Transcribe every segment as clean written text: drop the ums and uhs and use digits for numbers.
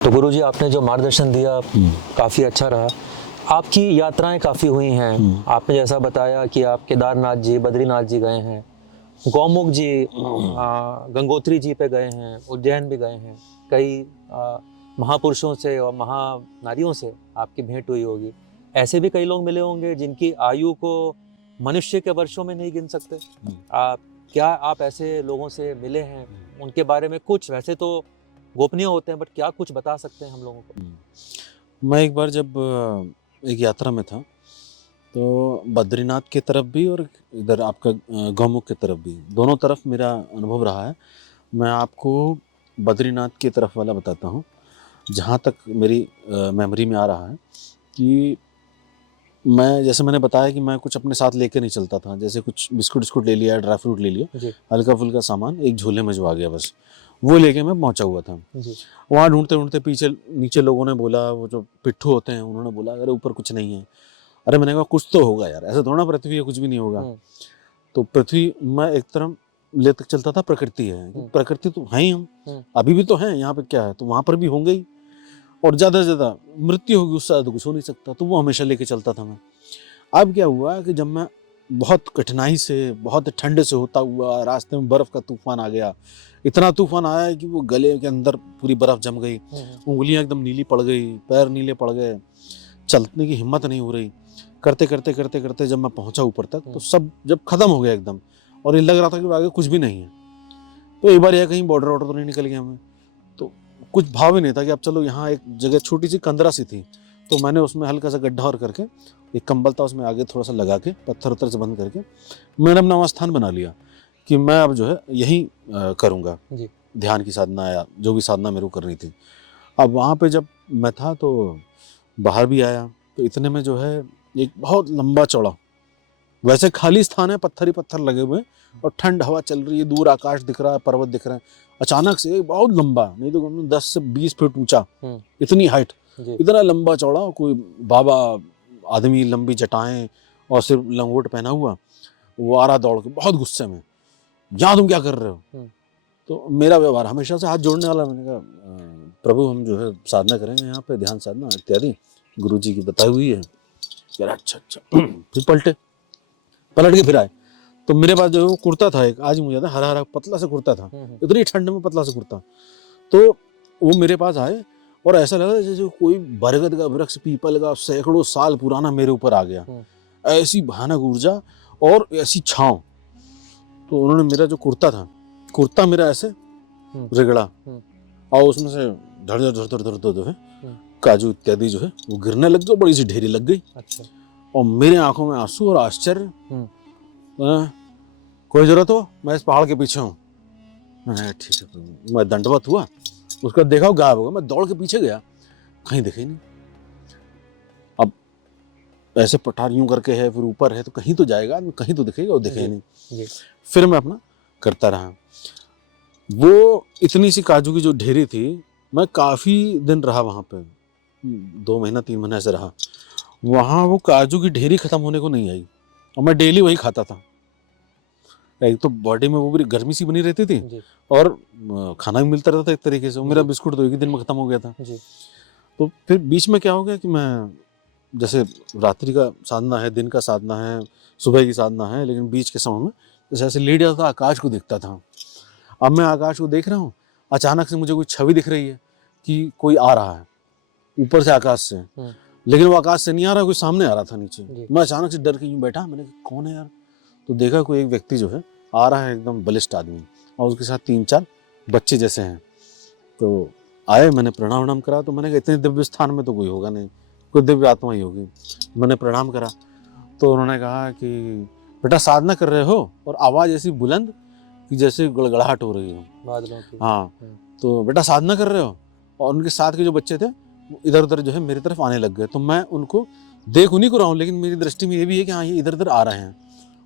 तो गुरुजी आपने जो मार्गदर्शन दिया काफ़ी अच्छा रहा। आपकी यात्राएं काफ़ी हुई हैं। आपने जैसा बताया कि आप केदारनाथ जी, बद्रीनाथ जी गए हैं, गौमुख जी, गंगोत्री जी पे गए हैं, उज्जैन भी गए हैं। कई महापुरुषों से और महानारियों से आपकी भेंट हुई होगी। ऐसे भी कई लोग मिले होंगे जिनकी आयु को मनुष्य के वर्षों में नहीं गिन सकते। क्या आप ऐसे लोगों से मिले हैं? उनके बारे में कुछ, वैसे तो गोपनीय होते हैं, बट क्या कुछ बता सकते हैं हम लोगों को? मैं एक बार जब एक यात्रा में था, तो बद्रीनाथ की तरफ भी और इधर आपका गौमुख की तरफ भी, दोनों तरफ मेरा अनुभव रहा है। मैं आपको बद्रीनाथ की तरफ वाला बताता हूँ। जहाँ तक मेरी मेमोरी में आ रहा है कि मैं, जैसे मैंने बताया कि मैं कुछ अपने साथ लेके नहीं चलता था। जैसे कुछ बिस्कुट विस्कुट ले लिया, ड्राई फ्रूट ले लिया, जी हल्का फुल्का सामान एक झोले में जो आ गया बस वो लेके मैं पहुंचा हुआ था। जी वहाँ ढूंढते ढूंढते पीछे नीचे लोगों ने बोला, वो जो पिट्ठू होते हैं उन्होंने बोला अरे ऊपर कुछ नहीं है। अरे मैंने कहा कुछ तो होगा यार, ऐसा थोड़ा पृथ्वी है कुछ भी नहीं होगा। तो पृथ्वी मैं एक तरफ ले तक चलता था, प्रकृति है, प्रकृति तो है ही, हम अभी भी तो हैं यहाँ पे, क्या है तो वहाँ पर भी होंगे ही, और ज़्यादा से ज़्यादा मृत्यु होगी, उससे ज़्यादा कुछ हो नहीं सकता। तो वो हमेशा लेके चलता था मैं। अब क्या हुआ कि जब मैं बहुत कठिनाई से, बहुत ठंड से होता हुआ रास्ते में बर्फ़ का तूफान आ गया। इतना तूफान आया कि वो गले के अंदर पूरी बर्फ़ जम गई, उंगलियां एकदम नीली पड़ गई, पैर नीले पड़ गए, चलने की हिम्मत नहीं हो रही। करते करते करते करते जब मैं पहुंचा ऊपर तक, तो सब जब खत्म हो गया एकदम, और ये लग रहा था कि आगे कुछ भी नहीं है। तो एक बार यह कहीं बॉर्डर वॉर्डर तो नहीं निकल गया हमें, तो कुछ भाव ही नहीं था कि अब चलो। यहाँ एक जगह छोटी सी कंदरा सी थी, तो मैंने उसमें हल्का सा गड्ढा और करके एक कंबल था उसमें आगे थोड़ा सा लगा के पत्थर उत्थर से बंद करके मैंने अपना वहाँ स्थान बना लिया कि मैं अब जो है यही करूँगा ध्यान की साधना या जो भी साधना मेरे को करनी थी। अब वहाँ पे जब मैं था तो बाहर भी आया, तो इतने में जो है एक बहुत लंबा चौड़ा, वैसे खाली स्थान है, पत्थर ही पत्थर लगे हुए हैं और ठंड हवा चल रही है, दूर आकाश दिख रहा है, पर्वत दिख रहे हैं। अचानक से एक बहुत लंबा, नहीं तो 10 से 20 फीट ऊंचा, इतनी हाइट, इतना लंबा चौड़ा कोई बाबा आदमी, लंबी जटाएं और सिर्फ लंगोट पहना हुआ, वो आ रहा दौड़ के बहुत गुस्से में, यहाँ तुम क्या कर रहे हो? तो मेरा व्यवहार हमेशा से हाथ जोड़ने वाला। मैंने कहा प्रभु हम जो है साधना करेंगे यहाँ पे, ध्यान साधना इत्यादि गुरु जी की बताई हुई है। कह रहा अच्छा अच्छा। फिर पलट के फिर आए, तो मेरे पास जो है वो कुर्ता था एक, आज मुझे याद है, हरा हरा पतला सा कुर्ता था, इतनी ठंड में पतला सा कुर्ता। तो वो मेरे पास आए और ऐसा लगा जैसे कोई बरगद का वृक्ष, पीपल का सैकड़ों साल पुराना मेरे ऊपर आ गया। ऐसी भयानक ऊर्जा और ऐसी छांव। तो उन्होंने मेरा जो कुर्ता था, कुर्ता मेरा ऐसे रगड़ा और उसमें से धड़ धड़ धड़ धड़ धड़ जो है काजू इत्यादि जो है वो गिरने लग गए, बड़ी सी ढेरी लग गई। अच्छा। और मेरे आंखों में आंसू और आश्चर्य। कोई जरूरत हो, मैं इस पहाड़ के पीछे हूँ। ठीक है, मैं दंडवत हुआ, उसका देखा वो गायब हो गया। मैं दौड़ के पीछे गया, कहीं दिखे नहीं। अब ऐसे पठार यूं करके है, फिर ऊपर है, तो कहीं तो जाएगा, कहीं तो दिखेगा, वो दिखे नहीं। फिर मैं अपना करता रहा। वो इतनी सी काजू की जो ढेरी थी, मैं काफी दिन रहा वहां पे, 2 महीना 3 महीने ऐसे रहा वहां। वो काजू की ढेरी खत्म होने को नहीं आई, और मैं डेली वही खाता था। एक तो बॉडी में वो भी गर्मी सी बनी रहती थी, और खाना भी मिलता रहता था एक तरीके से। मेरा बिस्कुट तो एक ही दिन में खत्म हो गया था। तो फिर बीच में क्या हो गया कि मैं, जैसे रात्रि का साधना है, दिन का साधना है, सुबह की साधना है, लेकिन बीच के समय में जैसे ऐसे लेट जाता था, आकाश को देखता था। अब मैं आकाश को देख रहा हूँ, अचानक से मुझे कोई छवि दिख रही है कि कोई आ रहा है ऊपर से, आकाश से। लेकिन वो आकाश से नहीं आ रहा, कोई सामने आ रहा था नीचे। मैं अचानक से डर के यूं बैठा, मैंने कहा कौन है यार? तो देखा कोई एक व्यक्ति जो है आ रहा है, एकदम बलिष्ठ आदमी, और उसके साथ 3-4 बच्चे जैसे हैं। तो आए, मैंने प्रणाम वणाम करा। तो मैंने कहा इतने दिव्य स्थान में तो कोई होगा नहीं, कोई दिव्य आत्मा ही होगी। मैंने प्रणाम करा, तो उन्होंने कहा कि बेटा साधना कर रहे हो? और आवाज़ ऐसी बुलंद कि जैसे गड़गड़ाहट हो रही हो बादलों की। हाँ, तो बेटा साधना कर रहे हो? और उनके साथ के जो बच्चे थे इधर उधर जो है मेरी तरफ आने लग गए। तो मैं उनको देख उन्हीं को रहा हूँ, लेकिन मेरी दृष्टि में ये भी है कि हाँ ये इधर उधर आ रहे हैं।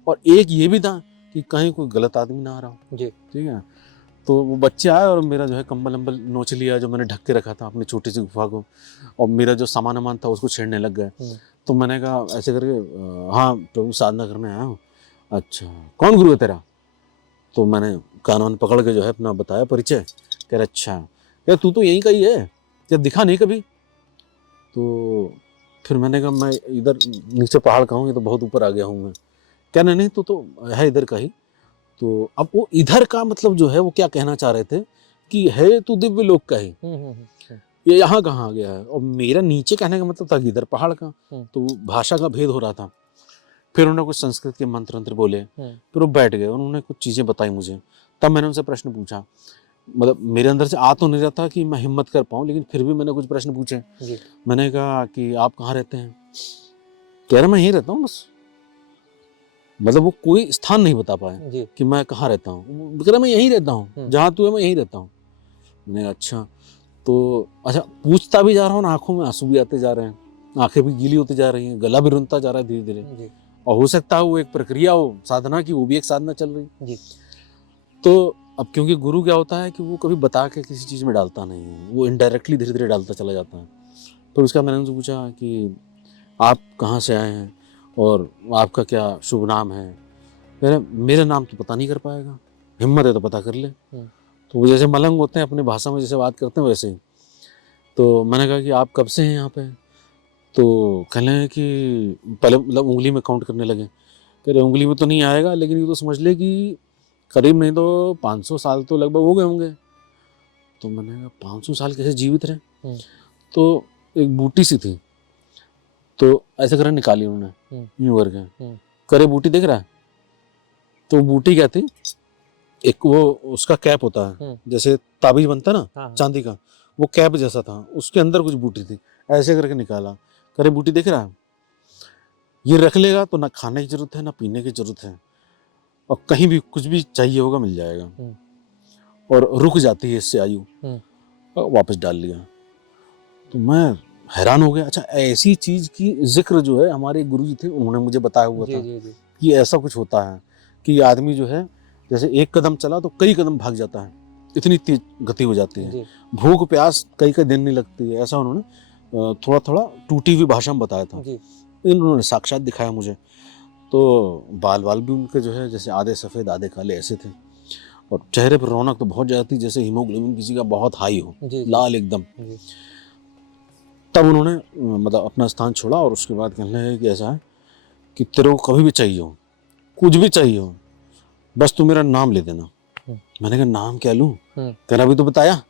और एक ये भी था कि कहीं कोई गलत आदमी ना आ रहा हो। जी ठीक है। तो वो बच्चे आए और मेरा जो है कंबल अम्बल नोच लिया, जो मैंने ढक के रखा था अपनी छोटी सी गुफा को, और मेरा जो सामान वामान था उसको छेड़ने लग गए। तो मैंने कहा ऐसे करके, हाँ प्रभु साधना करने आया हूँ। अच्छा, कौन गुरु है तेरा? तो मैंने कान वान पकड़ के जो है अपना बताया परिचय। कह रहे अच्छा, क्या तू तो यहीं का ही है? क्या दिखा नहीं कभी? तो फिर मैंने कहा मैं इधर नीचे पहाड़ का हूँ, ये तो बहुत ऊपर आ गया हूँ मैं। क्या नहीं तो है इधर का ही। तो अब वो इधर का मतलब जो है वो क्या कहना चाह रहे थे कि है तो दिव्य लोक का ही, ये यहाँ कहाँ आ गया है। और मेरा नीचे कहने का मतलब था कि इधर पहाड़ का। तो भाषा का भेद हो रहा था। फिर उन्होंने कुछ संस्कृत के मंत्र मंत्र बोले, फिर वो बैठ गए, उन्होंने कुछ चीज़ें बताई मुझे। तब मैंने उनसे प्रश्न पूछा, मतलब मेरे अंदर से आ तो नहीं रहा था कि मैं हिम्मत कर पाऊँ, लेकिन फिर भी मैंने कुछ प्रश्न पूछे। मैंने कहा कि आप कहाँ रहते हैं? कह रहे मैं यहीं रहता हूँ बस। मतलब वो कोई स्थान नहीं बता पाए कि मैं कहाँ रहता हूँ। कह रहा मैं यहीं रहता हूँ, जहाँ तू है मैं यहीं रहता हूँ। मैंने कहा अच्छा। तो अच्छा, पूछता भी जा रहा हूँ, आंखों में आंसू भी आते जा रहे हैं, आंखें भी गीली होती जा रही हैं, गला भी रुनता जा रहा है धीरे धीरे। और हो सकता है वो एक प्रक्रिया हो साधना की, वो भी एक साधना चल रही। तो अब क्योंकि गुरु क्या होता है कि वो कभी बता के किसी चीज़ में डालता नहीं है, वो इनडायरेक्टली धीरे धीरे डालता चला जाता है। तो उसका मैंने उनसे पूछा कि आप कहाँ से आए हैं और आपका क्या शुभ नाम है? मेरा नाम तो पता नहीं कर पाएगा, हिम्मत है तो पता कर ले। तो वो जैसे मलंग होते हैं अपनी भाषा में जैसे बात करते हैं वैसे ही। तो मैंने कहा कि आप कब से हैं यहाँ पे? तो कहने लगे कि पहले मतलब उंगली में काउंट करने लगे। कह रहे उंगली में तो नहीं आएगा, लेकिन ये तो समझ ले कि करीब नहीं तो 500 साल तो लगभग हो गए होंगे। तो मैंने कहा 500 साल कैसे जीवित रहे? तो एक बूटी सी थी, तो ऐसे कर निकाली उन्होंने, यूं करके, करे बूटी दिख रहा है? तो बूटी क्या थी, एक वो उसका कैप होता है जैसे ताबीज बनता है ना चांदी का, वो कैप जैसा था, उसके अंदर कुछ बूटी थी। ऐसे करके निकाला, करे बूटी दिख रहा है? ये रख लेगा तो ना खाने की जरूरत है ना पीने की जरूरत है, और कहीं भी कुछ भी चाहिए होगा मिल जाएगा, और रुक जाती है इससे आयु। और वापस डाल लिया। तो मैं हैरान हो गया। अच्छा, ऐसी चीज की जिक्र जो है हमारे गुरु जी थे उन्होंने मुझे बताया हुआ था कि ऐसा कुछ होता है कि आदमी जो है जैसे एक कदम चला तो कई कदम भाग जाता है, इतनी तेज गति हो जाती है। भूख प्यास कई दिन नहीं लगती है, ऐसा उन्होंने थोड़ा थोड़ा टूटी हुई भाषा में बताया था। इन्होंने साक्षात दिखाया मुझे। तो बाल भी उनके जो है जैसे आधे सफ़ेद आधे काले ऐसे थे, और चेहरे पर रौनक तो बहुत ज़्यादा थी, जैसे हीमोग्लोबिन किसी का बहुत हाई हो, लाल एकदम। तब उन्होंने मतलब अपना स्थान छोड़ा, और उसके बाद कहने लगे कि ऐसा है कि तेरे को कभी भी चाहिए हो, कुछ भी चाहिए हो, बस तू मेरा नाम ले देना। मैंने कहा नाम क्या लूँ? कह रहा अभी तो बताया।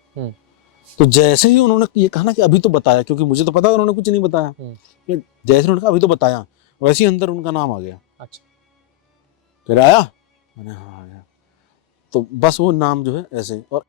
तो जैसे ही उन्होंने ये कहा ना कि अभी तो बताया, क्योंकि मुझे तो पता उन्होंने कुछ नहीं बताया, जैसे उन्होंने कहा अभी तो बताया, वैसे ही अंदर उनका नाम आ गया। अच्छा, फिर आया? मैंने हाँ आ गया। तो बस वो नाम जो है ऐसे, और